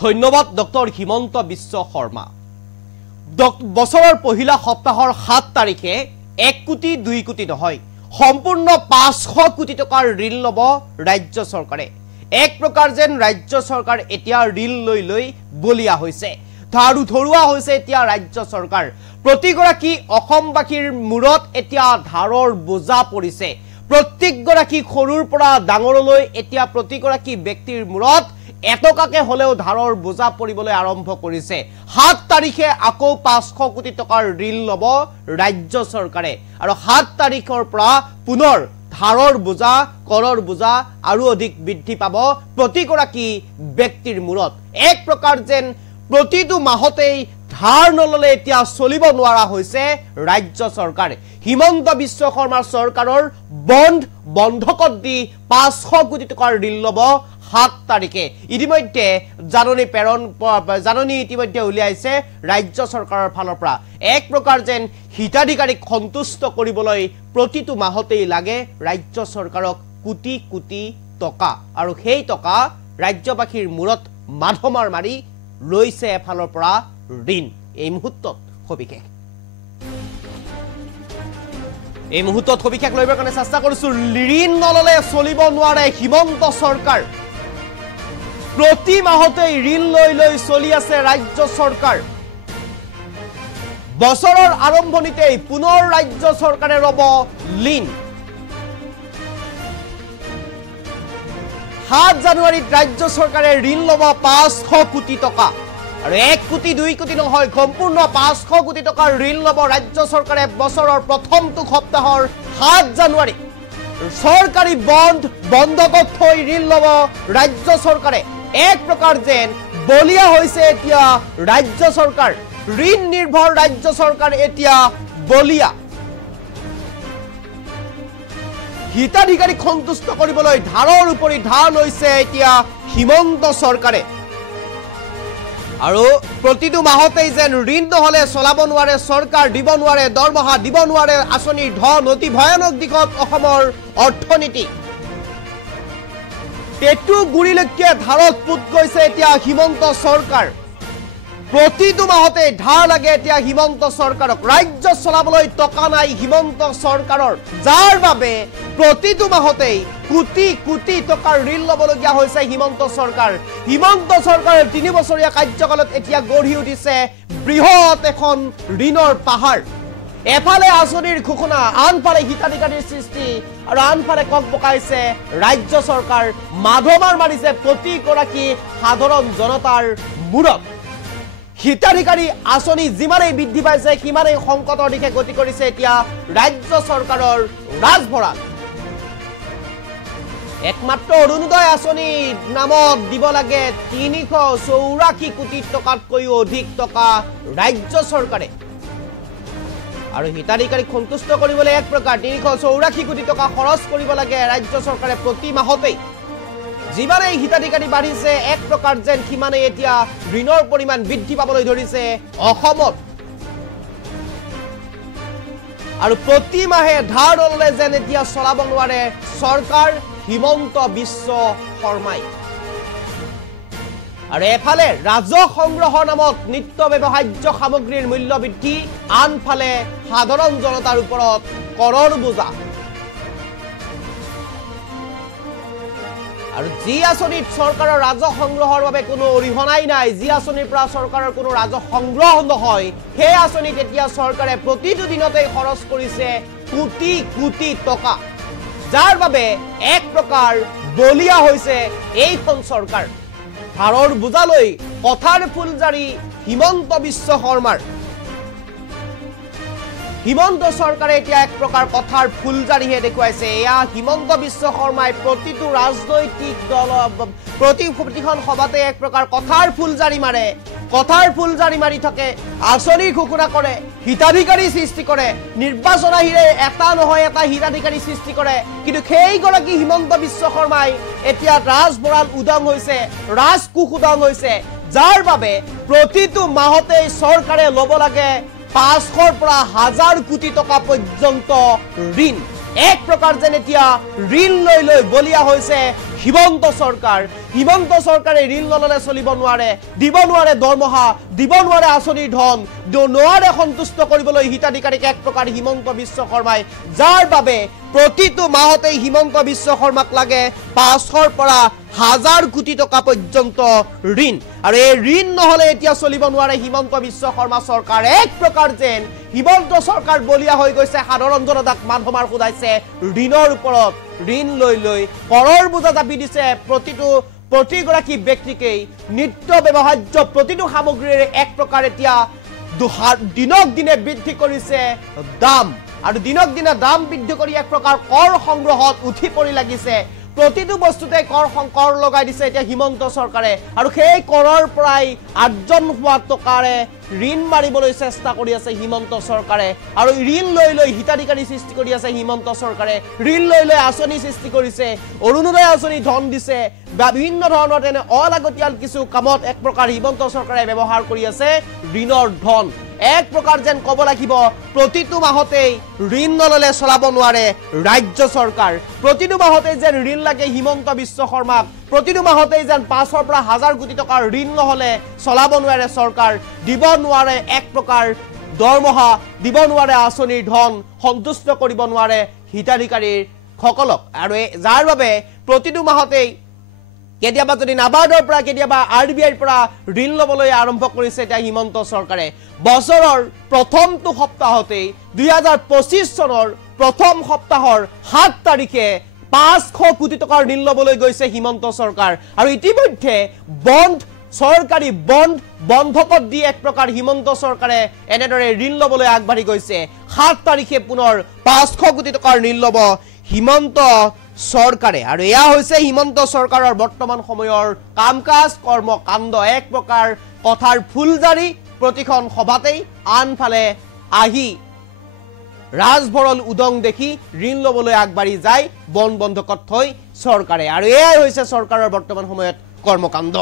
ধন্যবাদ ডক্টৰ হিমন্ত বিশ্ব শৰ্মা বছৰৰ পহিলা সপ্তাহৰ 7 তাৰিখে 1 কোটি 2 কোটি নহয় সম্পূৰ্ণ 500 কোটি টকাৰ ঋণ লব ৰাজ্য চৰকাৰে এক প্ৰকাৰ যেন ৰাজ্য চৰকাৰ এতিয়া ঋণ লৈ বলিয়া হৈছে ধাৰু ধৰুৱা হৈছে এতিয়া ৰাজ্য চৰকাৰ প্ৰতিগৰাকী অসমবাসীৰ মূৰত এতিয়া ধাৰৰ বোজা পৰিছে প্ৰত্যেকগৰাকী খৰুৰ পৰা ডাঙৰলৈ এতিয়া প্ৰতিগৰাকী ব্যক্তিৰ মূৰত এটকাকে হলেও ধাৰৰ বোজা পৰিবলৈ আৰম্ভ কৰিছে 7 তাৰিখে আকৌ 500 কোটি টকাৰ ঋণ লব ৰাজ্য চৰকাৰে আৰু 7 তাৰিখৰ পৰা পুনৰ ধাৰৰ বোজা কৰৰ বোজা আৰু অধিক বৃদ্ধি পাব প্ৰতিগৰাকী ব্যক্তিৰ মূৰত এক প্ৰকাৰ যেন প্ৰতিটো মাহতেই ধাৰ নললে এতিয়া চলিব নোৱাৰা হৈছে ৰাজ্য চৰকাৰ হিমন্ত বিশ্ব শৰ্মাৰ চৰকাৰৰ বন্ধকত দি 500 কোটি টকাৰ ঋণ লব 7 তাৰিখে ইতিমধ্যে জাননী ইতিমধ্যে উলিয়াইছে ৰাজ্য চৰকাৰৰ ফালৰ পৰা এক প্ৰকাৰ যেন হিতাধিকাৰীক সন্তুষ্ট কৰিবলৈ প্ৰতিটো মাহতেই লাগে ৰাজ্য চৰকাৰক কোটি কোটি টকা আৰু সেই টকা ৰাজ্যবাসীৰ মূৰত মাধমাৰ মাৰি লৈছে এফালৰ পৰা ঋণ এই মুহূৰ্তত সবিশেষ লইবৰ কাৰণে চেষ্টা কৰিছো ঋণ নললে চলিব নোৱাৰে হিমন্ত চৰকাৰ প্ৰতি মাহতে ঋণ লৈ চলি আছে ৰাজ্য চৰকাৰ বছৰৰ আৰম্ভণিতে পুনৰ ৰাজ্য চৰকাৰে ৰব ঋণ 7 জানুৱাৰীত ৰাজ্য চৰকাৰে ঋণ লব 500 কোটি টকা আৰু 1 কোটি 2 কোটি নহয় সম্পূৰ্ণ 500 কোটি টকাৰ ঋণ লব ৰাজ্য চৰকাৰে বছৰৰ প্ৰথমটো সপ্তাহৰ 7 জানুৱাৰী চৰকাৰী বন্ধকত থৈ ঋণ লব ৰাজ্য চৰকাৰে এক প্ৰকাৰ যেন বলিয়া হৈছে এতিয়া ৰাজ্য চৰকাৰ ঋণ নিৰ্ভৰ ৰাজ্য চৰকাৰ এতিয়া বলিয়া হিতাধিকাৰীক সন্তুষ্ট কৰিবলৈ ধাৰৰ উপৰি ধাৰ লৈছে এতিয়া হিমন্ত চৰকাৰে আৰু প্ৰতিটো মাহতেই যেন ঋণ নহলে চলাব নোৱাৰে চৰকাৰ দিব নোৱাৰে দৰমহা দিব নোৱাৰে আঁচনিৰ ধন অতি ভয়ানক দিশত অসমৰ অৰ্থনীতি পেটু গুৰিলৈকে ধাৰত পুত গৈছে এতিয়া হিমন্ত চৰকাৰ প্ৰতিটো মাহতে ধাৰ লাগে এতিয়া হিমন্ত চৰকাৰক ৰাজ্য চলাবলৈ টকা নাই হিমন্ত চৰকাৰৰ যাৰ বাবে প্ৰতিটো মাহতে কোটি কোটি টকাৰ ঋণ লবলগীয়া হৈছে হিমন্ত চৰকাৰৰ 3 বছৰীয়া কাৰ্যকালত এতিয়া গঢ়ি উঠিছে বৃহৎ এখন ঋণৰ পাহাৰ এফালে আঁচনিৰ ঘোষণা আনফালে হিতাধিকাৰীৰ সৃষ্টি আৰু আনফালে কক বকাইছে ৰাজ্য চৰকাৰ মাধমাৰ মাৰিছে প্ৰতিগৰাকী সাধাৰণ জনতাৰ মূৰত হিতাধিকাৰী আঁচনি যিমানেই বৃদ্ধি পাইছে সিমানেই সংকটৰ দিশে গতি কৰিছে এতিয়া ৰাজ্য চৰকাৰৰ ৰাজভঁৰাল একমাত্ৰ অৰুণোদয় আঁচনি নামত দিব লাগে 384 কোটি টকাতকৈও অধিক টকা ৰাজ্য চৰকাৰে আৰু হিতাধিকাৰীক সন্তুষ্ট কৰিবলৈ এক প্ৰকাৰ 384 কোটি টকা খৰচ কৰিব লাগে ৰাজ্য চৰকাৰে প্ৰতি মাহতেই যিমানেই হিতাধিকাৰী বাঢ়িছে এক প্ৰকাৰ যেন সিমানেই এতিয়া ঋণৰ পৰিমাণ বৃদ্ধি পাবলৈ ধৰিছে অসমত আৰু প্ৰতি মাহে ধাৰ নললে যেন এতিয়া চলাব নোৱাৰে চৰকাৰ হিমন্ত বিশ্ব শৰ্মাই আৰু এফালে ৰাজহ সংগ্ৰহৰ নামত নিত্য ব্যৱহাৰ্য সামগ্ৰীৰ মূল্য বৃদ্ধি আনফালে সাধাৰণ জনতাৰ ওপৰত কৰৰ বোজা আৰু যি আঁচনিত চৰকাৰৰ ৰাজহ সংগ্ৰহৰ বাবে কোনো অৰিহণাই নাই যি আঁচনিৰ পৰা চৰকাৰৰ কোনো ৰাজহ সংগ্ৰহ নহয় সেই আঁচনিত এতিয়া চৰকাৰে প্ৰতিটো দিনতে খৰচ কৰিছে কোটি কোটি টকা যাৰ বাবে এক প্ৰকাৰ বলিয়া হৈছে এইখন চৰকাৰ ধাৰৰ বোজালৈ কথাৰ ফুলজাৰি হিমন্ত বিশ্ব শৰ্মাৰ হিমন্ত চৰকাৰে এতিয়া এক প্ৰকাৰ কথাৰ ফুলজাৰিহে দেখুৱাইছে এয়া হিমন্ত বিশ্ব শৰ্মাই প্ৰতিটো ৰাজনৈতিক দল প্ৰতিখন সভাতে এক প্ৰকাৰ কথাৰ ফুলজাৰি মাৰে কথাৰ ফুলজাৰি মাৰি থাকে আঁচনি ঘোষণা কৰে হিতাধিকাৰী সৃষ্টি কৰে নিৰ্বাচন আহিলে এটা নহয় এটা হিতাধিকাৰী সৃষ্টি কৰে কিন্তু সেইগৰাকী হিমন্ত বিশ্ব শৰ্মাই এতিয়া ৰাজভঁৰাল উদং হৈছে ৰাজকোষ উদং হৈছে যাৰ বাবে প্ৰতিটো মাহতে চৰকাৰে লব লাগে 500 পৰা 1000 কোটি টকা পৰ্যন্ত ঋণ এক প্ৰকাৰ যেন এতিয়া ঋণ লৈ বলিয়া হৈছে হিমন্ত চৰকাৰে ঋণ নললে চলিব নোৱাৰে, দিব নোৱাৰে দৰমহা, দিব নোৱাৰে আঁচনিৰ ধন, নোৱাৰে সন্তুষ্ট কৰিবলৈ হিতাধিকাৰীক এক প্ৰকাৰ হিমন্ত বিশ্ব শৰ্মাই, যাৰ বাবে প্ৰতিটো মাহতেই হিমন্ত বিশ্ব শৰ্মাক লাগে 500ৰ পৰা 1000 কোটি টকা পৰ্যন্ত ঋণ। আৰু এই ঋণ নহলে এতিয়া চলিব নোৱাৰে হিমন্ত বিশ্ব শৰ্মা চৰকাৰ। এক প্ৰকাৰ যেন হিমন্ত চৰকাৰ বলিয়া হৈ গৈছে, সাধাৰণ জনতাক মান সমাৰ সোধাইছে ঋণৰ ওপৰত, ঋণ লৈ কৰৰ বোজা জাপি দিছে প্ৰতিগৰাকী ব্যক্তিকেই। নিত্য ব্যৱহাৰ্য প্ৰতিটো সামগ্ৰীৰে এক প্ৰকাৰ এতিয়া দিনক দিনে বৃদ্ধি কৰিছে দাম, আৰু দিনক দিনে দাম বৃদ্ধি কৰি এক প্ৰকাৰ কৰ সংগ্ৰহত উঠি পৰি লাগিছে। প্ৰতিটো বস্তুতে কৰ লগাই দিছে এতিয়া হিমন্ত চৰকাৰে, আৰু সেই কৰৰ পৰাই আৰ্জন হোৱা টকাৰে ঋণ মাৰিবলৈ চেষ্টা কৰি আছে হিমন্ত চৰকাৰে। আৰু ঋণ লৈ হিতাধিকাৰী সৃষ্টি কৰি আছে হিমন্ত চৰকাৰে, ঋণ লৈ আঁচনি সৃষ্টি কৰিছে, অৰুণোদয় আঁচনি ধন দিছে, বিভিন্ন ধৰণৰ তেনে অলাগতিয়াল কিছু কামত এক প্ৰকাৰ হিমন্ত চৰকাৰে ব্যৱহাৰ কৰি আছে ঋণৰ ধন। এক প্ৰকাৰ যেন ক'ব লাগিব প্ৰতিটো মাহতেই ঋণ নললে চলাব নোৱাৰে ৰাজ্য চৰকাৰ, প্ৰতিটো মাহতেই যেন ঋণ লাগে হিমন্ত বিশ্ব শৰ্মাক, প্ৰতিটো মাহতেই যেন 500ৰ পৰা 1000 কোটি টকাৰ ঋণ নহলে চলাব নোৱাৰে চৰকাৰ, দিব নোৱাৰে এক প্ৰকাৰ দৰমহা, দিব নোৱাৰে আঁচনিৰ ধন, সন্তুষ্ট কৰিব নোৱাৰে হিতাধিকাৰীৰ সকলক। আৰু যাৰ বাবে প্ৰতিটো মাহতেই কেতিয়াবা যদি নাবাৰ্ডৰ পৰা কেতিয়াবা RBIৰ পৰা ঋণ ল'বলৈ আৰম্ভ কৰিছে এতিয়া হিমন্ত চৰকাৰে। বছৰৰ প্ৰথমটো সপ্তাহতেই 2025 চনৰ প্ৰথম সপ্তাহৰ 7 তাৰিখে 500 কোটি টকাৰ ঋণ ল'বলৈ গৈছে হিমন্ত চৰকাৰ। আৰু ইতিমধ্যে চৰকাৰী বন্ধকত দি এক প্ৰকাৰ হিমন্ত চৰকাৰে এনেদৰে ঋণ ল'বলৈ আগবাঢ়ি গৈছে। 7 তাৰিখে পুনৰ 500 কোটি টকাৰ ঋণ ল'ব হিমন্ত চৰকাৰে। আৰু এয়া হৈছে হিমন্ত চৰকাৰৰ বৰ্তমান সময়ৰ কাম কাজ কৰ্মকাণ্ড, এক প্ৰকাৰ কথাৰ ফুলজাৰি প্ৰতিখন সভাতেই, আনফালে আহি ৰাজভৰল উদং দেখি ঋণ ল'বলৈ আগবাঢ়ি যায় বন্ধকত থৈ চৰকাৰে। আৰু এয়াই হৈছে চৰকাৰৰ বৰ্তমান সময়ত কৰ্মকাণ্ড।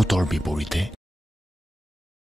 সুতৰ বিপৰীতে